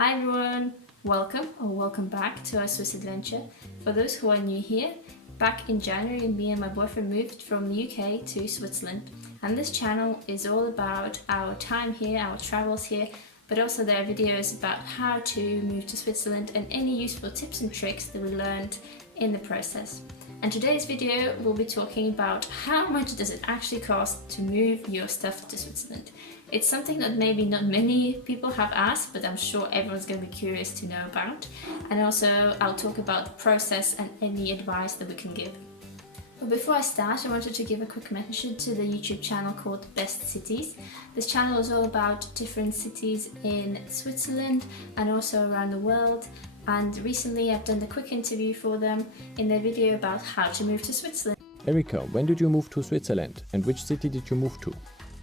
Hi everyone, welcome or welcome back to our Swiss adventure. For those who are new here, back in January me and my boyfriend moved from the UK to Switzerland, and this channel is all about our time here, our travels here, but also there are videos about how to move to Switzerland and any useful tips and tricks that we learned in the process. And today's video we'll be talking about how much does it actually cost to move your stuff to Switzerland. It's something that maybe not many people have asked, but I'm sure everyone's going to be curious to know about. And also I'll talk about the process and any advice that we can give. But before I start, I wanted to give a quick mention to the YouTube channel called Best Cities. This channel is all about different cities in Switzerland and also around the world. And recently I've done a quick interview for them in their video about how to move to Switzerland. Erika, when did you move to Switzerland and which city did you move to?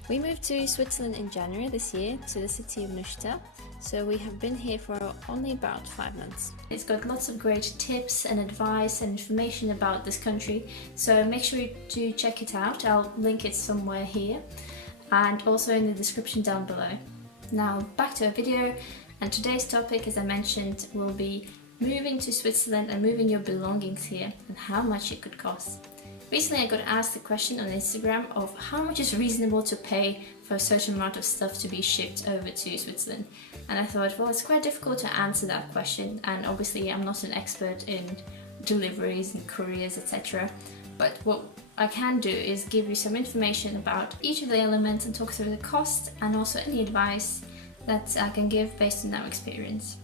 We moved to Switzerland in January this year to the city of Neuchâtel, so we have been here for only about 5 months. It's got lots of great tips and advice and information about this country, so make sure to check it out. I'll link it somewhere here and also in the description down below. Now back to our video, and today's topic, as I mentioned, will be moving to Switzerland and moving your belongings here and how much it could cost. Recently I got asked a question on Instagram of how much is reasonable to pay for a certain amount of stuff to be shipped over to Switzerland, and I thought, well, it's quite difficult to answer that question, and obviously I'm not an expert in deliveries and couriers, etc. But what I can do is give you some information about each of the elements and talk through the cost and also any advice that I can give based on our experience.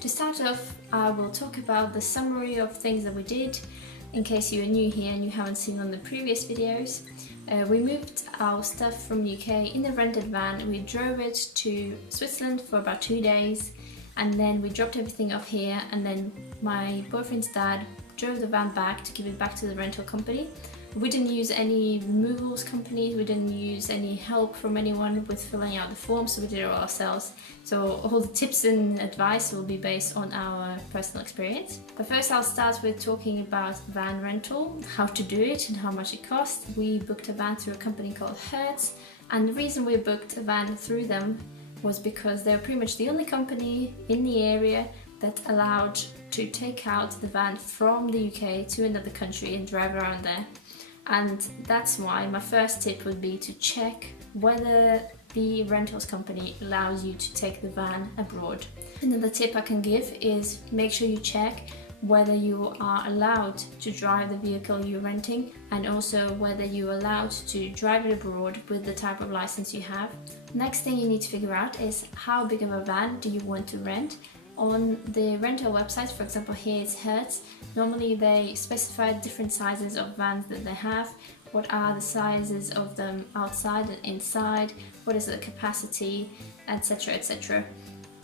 To start off, I will talk about the summary of things that we did, in case you are new here and you haven't seen on the previous videos. We moved our stuff from the UK in the rented van. We drove it to Switzerland for about 2 days, and then we dropped everything off here, and then my boyfriend's dad drove the van back to give it back to the rental company. We didn't use any removals companies, we didn't use any help from anyone with filling out the forms, so we did it all ourselves. So all the tips and advice will be based on our personal experience. But first I'll start with talking about van rental, how to do it and how much it costs. We booked a van through a company called Hertz, and the reason we booked a van through them was because they're pretty much the only company in the area that allowed to take out the van from the UK to another country and drive around there. And that's why my first tip would be to check whether the rentals company allows you to take the van abroad. Another tip I can give is make sure you check whether you are allowed to drive the vehicle you're renting, and also whether you're allowed to drive it abroad with the type of license you have. Next thing you need to figure out is how big of a van do you want to rent. On the rental website, for example here it's Hertz, normally they specify different sizes of vans that they have, what are the sizes of them outside and inside, what is the capacity, etc, etc.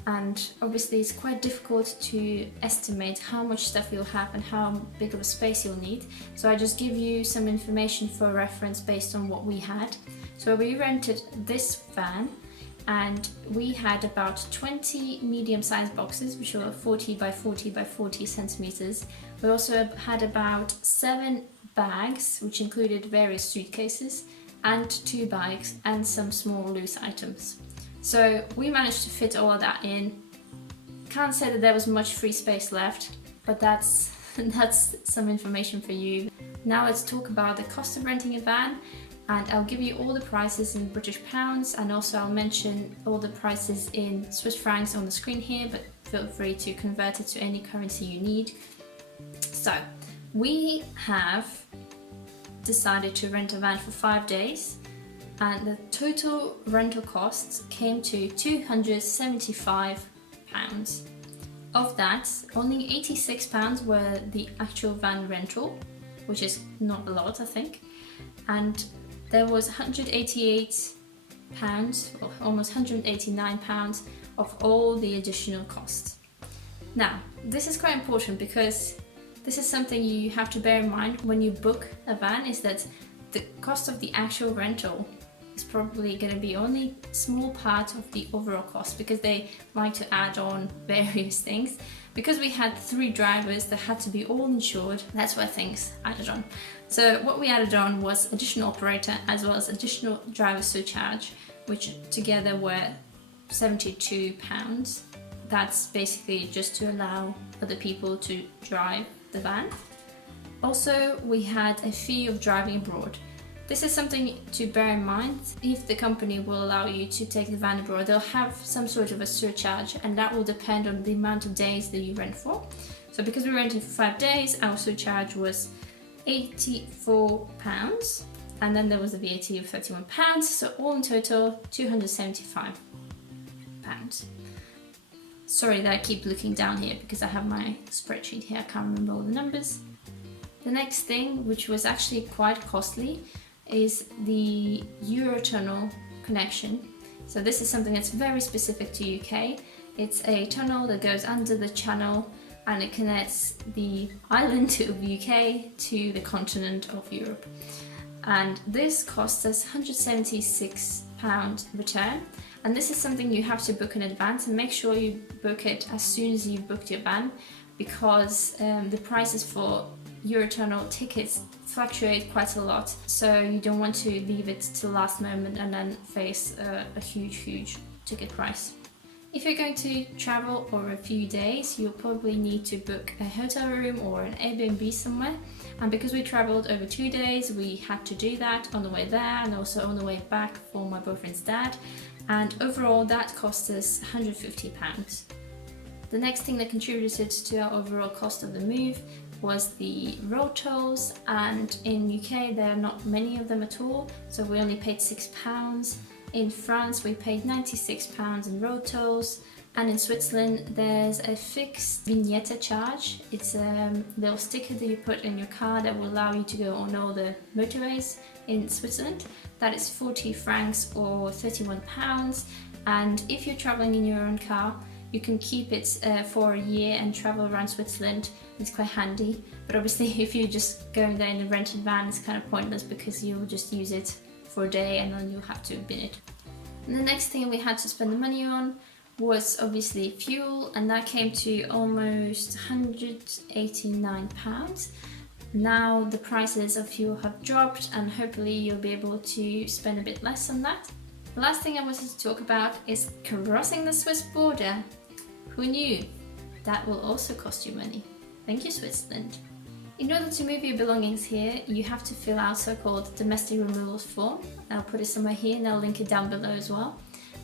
And obviously it's quite difficult to estimate how much stuff you'll have and how big of a space you'll need, so I just give you some information for reference based on what we had. So we rented this van, and we had about 20 medium-sized boxes, which were 40 by 40 by 40 centimeters. We also had about 7 bags, which included various suitcases, and 2 bags and some small loose items. So we managed to fit all of that in. Can't say that there was much free space left, but that's some information for you. Now let's talk about the cost of renting a van. And I'll give you all the prices in British pounds, and also I'll mention all the prices in Swiss francs on the screen here, but feel free to convert it to any currency you need. So we have decided to rent a van for 5 days, and the total rental costs came to £275. Of that, only £86 were the actual van rental, which is not a lot, I think, and there was £188 or almost £189 of all the additional costs. Now, this is quite important because this is something you have to bear in mind when you book a van, is that the cost of the actual rental is probably going to be only a small part of the overall cost, because they like to add on various things. Because we had 3 drivers that had to be all insured, that's where things added on. So what we added on was additional operator as well as additional driver surcharge, which together were £72. that's basically just to allow other people to drive the van. Also, we had a fee of driving abroad. This is something to bear in mind. If the company will allow you to take the van abroad, they'll have some sort of a surcharge, and that will depend on the amount of days that you rent for. So because we rented for 5 days, our surcharge was £84, and then there was a VAT of £31, so all in total £275. Sorry that I keep looking down here because I have my spreadsheet here, I can't remember all the numbers. The next thing, which was actually quite costly, is the Eurotunnel connection. So this is something that's very specific to UK. It's a tunnel that goes under the channel and it connects the island of UK to the continent of Europe. And this cost us £176 return. And this is something you have to book in advance, and make sure you book it as soon as you booked your van, because the prices for Eurotunnel tickets fluctuate quite a lot, so you don't want to leave it till last moment and then face a huge ticket price. If you're going to travel for a few days, you'll probably need to book a hotel room or an Airbnb somewhere, and because we traveled over 2 days, we had to do that on the way there and also on the way back for my boyfriend's dad, and overall that cost us £150. The next thing that contributed to our overall cost of the move was the road tolls, and in UK there are not many of them at all, so we only paid £6. In France we paid £96 in road tolls, and in Switzerland there's a fixed vignette charge. It's a little sticker that you put in your car that will allow you to go on all the motorways in Switzerland. That is 40 francs or £31, and if you're traveling in your own car, you can keep it for a year and travel around Switzerland. It's quite handy, but obviously if you're just going there in a rented van, it's kind of pointless because you'll just use it for a day and then you'll have to bin it. And the next thing we had to spend the money on was obviously fuel, and that came to almost £189. Now the prices of fuel have dropped, and hopefully you'll be able to spend a bit less on that. The last thing I wanted to talk about is crossing the Swiss border. Who knew? That will also cost you money. Thank you, Switzerland. In order to move your belongings here, you have to fill out so-called domestic removals form. I'll put it somewhere here and I'll link it down below as well.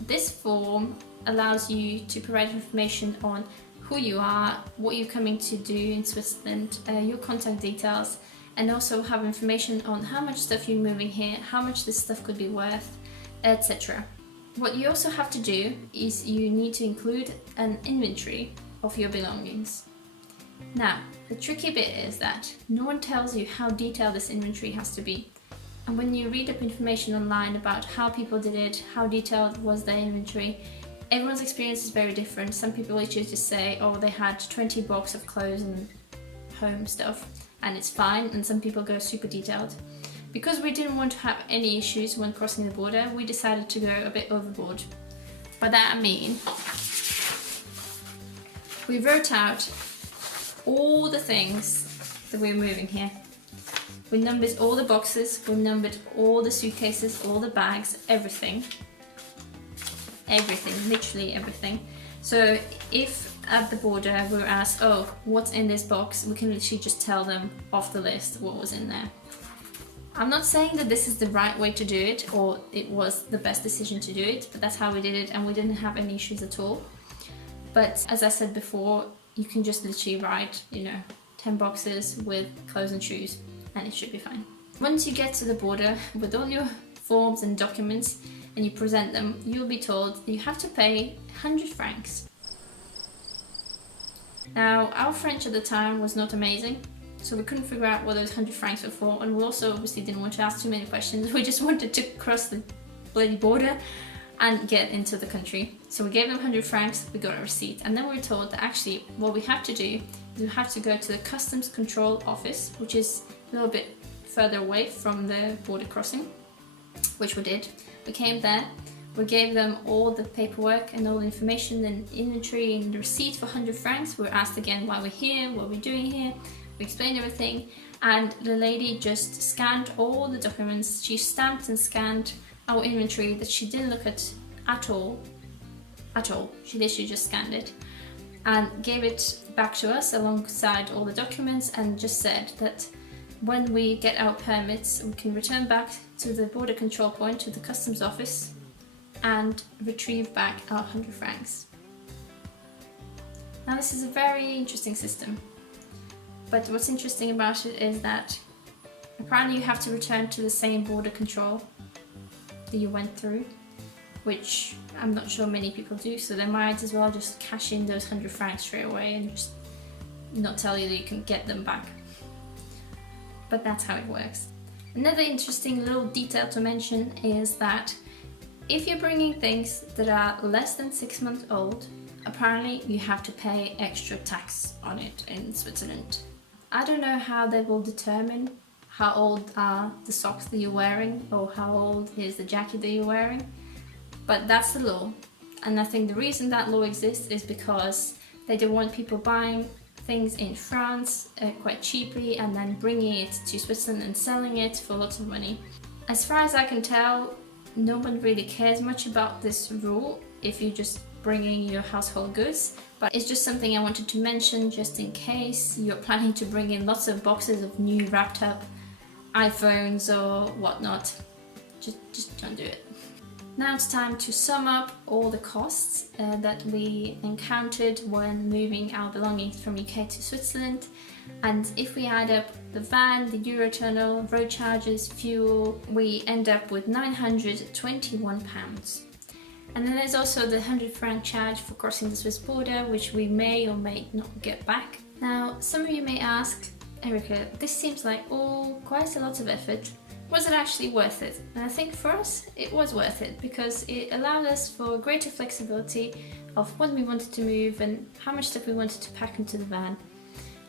This form allows you to provide information on who you are, what you're coming to do in Switzerland, your contact details, and also have information on how much stuff you're moving here, how much this stuff could be worth, etc. What you also have to do is you need to include an inventory of your belongings. Now, the tricky bit is that no one tells you how detailed this inventory has to be. And when you read up information online about how people did it, how detailed was their inventory, everyone's experience is very different. Some people literally just say, oh, they had 20 boxes of clothes and home stuff, and it's fine, and some people go super detailed. Because we didn't want to have any issues when crossing the border, we decided to go a bit overboard. By that I mean, we wrote out all the things that we're moving here. We numbered all the boxes, we numbered all the suitcases, all the bags, everything. Everything, literally everything. So if at the border we were asked, oh, what's in this box, we can literally just tell them off the list what was in there. I'm not saying that this is the right way to do it or it was the best decision to do it, but that's how we did it and we didn't have any issues at all. But as I said before, you can just literally write, 10 boxes with clothes and shoes and it should be fine. Once you get to the border with all your forms and documents and you present them, you'll be told that you have to pay 100 francs. Now, our French at the time was not amazing, so we couldn't figure out what those 100 francs were for, and we also obviously didn't want to ask too many questions. We just wanted to cross the bloody border and get into the country. So we gave them 100 francs, we got a receipt, and then we were told that actually what we have to do is we have to go to the customs control office, which is a little bit further away from the border crossing, which we did. We came there, we gave them all the paperwork and all the information and inventory and the receipt for 100 francs. We were asked again why we're here, what we're doing here. We explained everything, and the lady just scanned all the documents. She stamped and scanned our inventory that she didn't look at all. She literally just scanned it. and gave it back to us alongside all the documents, and just said that when we get our permits, we can return back to the border control point, to the customs office, and retrieve back our 100 francs. Now this is a very interesting system, but what's interesting about it is that apparently you have to return to the same border control that you went through, which I'm not sure many people do, so they might as well just cash in those 100 francs straight away and just not tell you that you can get them back. But that's how it works. Another interesting little detail to mention is that if you're bringing things that are less than 6 months old, apparently you have to pay extra tax on it in Switzerland. I don't know how they will determine how old are the socks that you're wearing or how old is the jacket that you're wearing, but that's the law. And I think the reason that law exists is because they don't want people buying things in France quite cheaply and then bringing it to Switzerland and selling it for lots of money. As far as I can tell, no one really cares much about this rule if you're just bringing your household goods, but it's just something I wanted to mention just in case you're planning to bring in lots of boxes of new wrapped up iPhones or whatnot. Just don't do it. Now it's time to sum up all the costs that we encountered when moving our belongings from UK to Switzerland, and if we add up the van, the Eurotunnel, road charges, fuel, we end up with £921. And then there's also the 100 franc charge for crossing the Swiss border, which we may or may not get back. Now, some of you may ask, Erica, this seems like quite a lot of effort. Was it actually worth it? And I think for us, it was worth it because it allowed us for greater flexibility of when we wanted to move and how much stuff we wanted to pack into the van.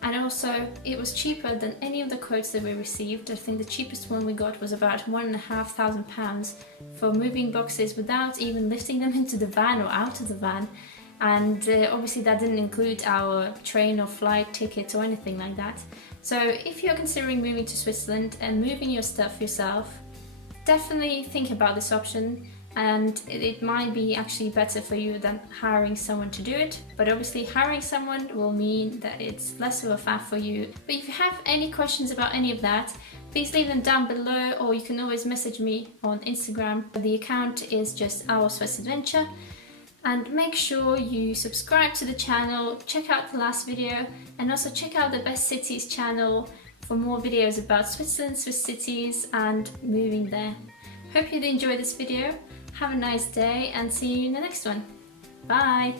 And also, it was cheaper than any of the quotes that we received. I think the cheapest one we got was about £1,500 for moving boxes without even lifting them into the van or out of the van. And obviously that didn't include our train or flight tickets or anything like that. So if you're considering moving to Switzerland and moving your stuff yourself, definitely think about this option, and it might be actually better for you than hiring someone to do it. But obviously hiring someone will mean that it's less of a faff for you. But if you have any questions about any of that, please leave them down below, or you can always message me on Instagram. The account is just Our Swiss Adventure. And make sure you subscribe to the channel, check out the last video, and also check out the Best Cities channel for more videos about Switzerland, Swiss cities, and moving there. Hope you enjoyed this video. Have a nice day and see you in the next one. Bye!